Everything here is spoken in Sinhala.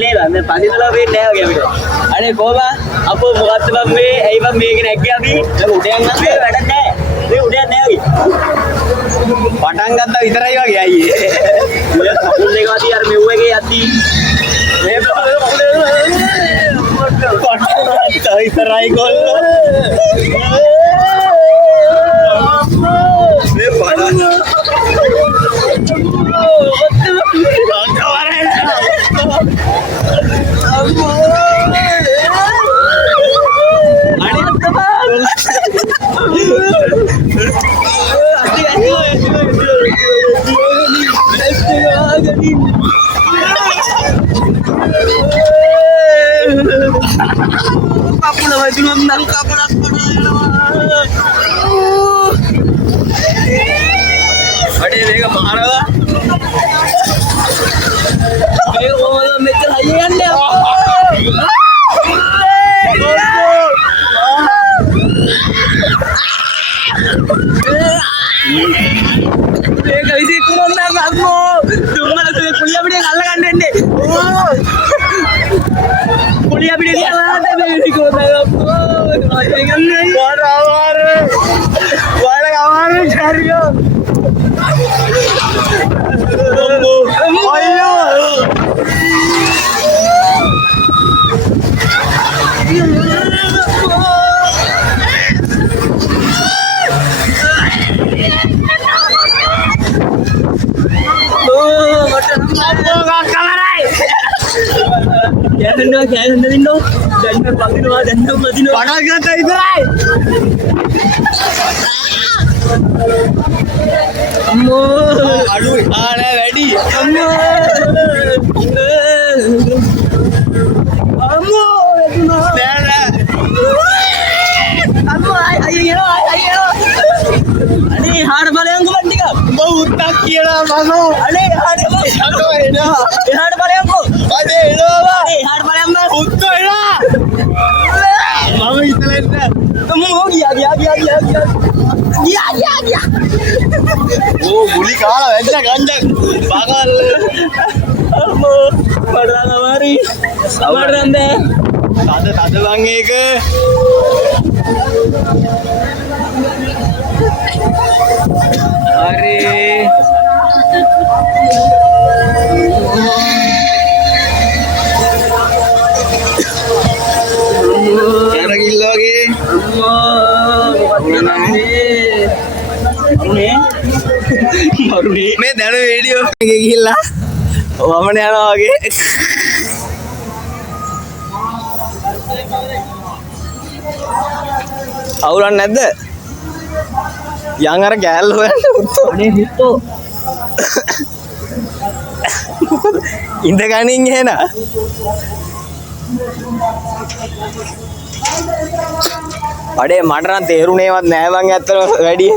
නෑ මේ පසිතල වෙන්නේ නෑ වගේ අපිට. අනේ කොහම අපෝ මොකද්ද මම මේ ඇයි මම මේක නැග්ගේ අපි උඩ යන්න මේ වැඩ නෑ. මේ උඩ යන්න නෑ වගේ. පටන් ගත්තා විතරයි වගේ අයියේ. මේ කකුල් දෙක අදී අර මෙව් එකේ යද්දී මේ පටන් විතරයි ගොල්ලෝ. මේ බලන්න. මේ දැන වීඩියෝ එකේ ගිහිල්ලා වමන යනවා වගේ අවුලක් නැද්ද? යන් අර ගෑල්ල හොයන්න උත්තෝ අනේ හිටෝ ඉඳ ගනින් එහෙන අඩේ මට නම් තේරුණේවත් නෑ මං ඇත්තටම වැඩි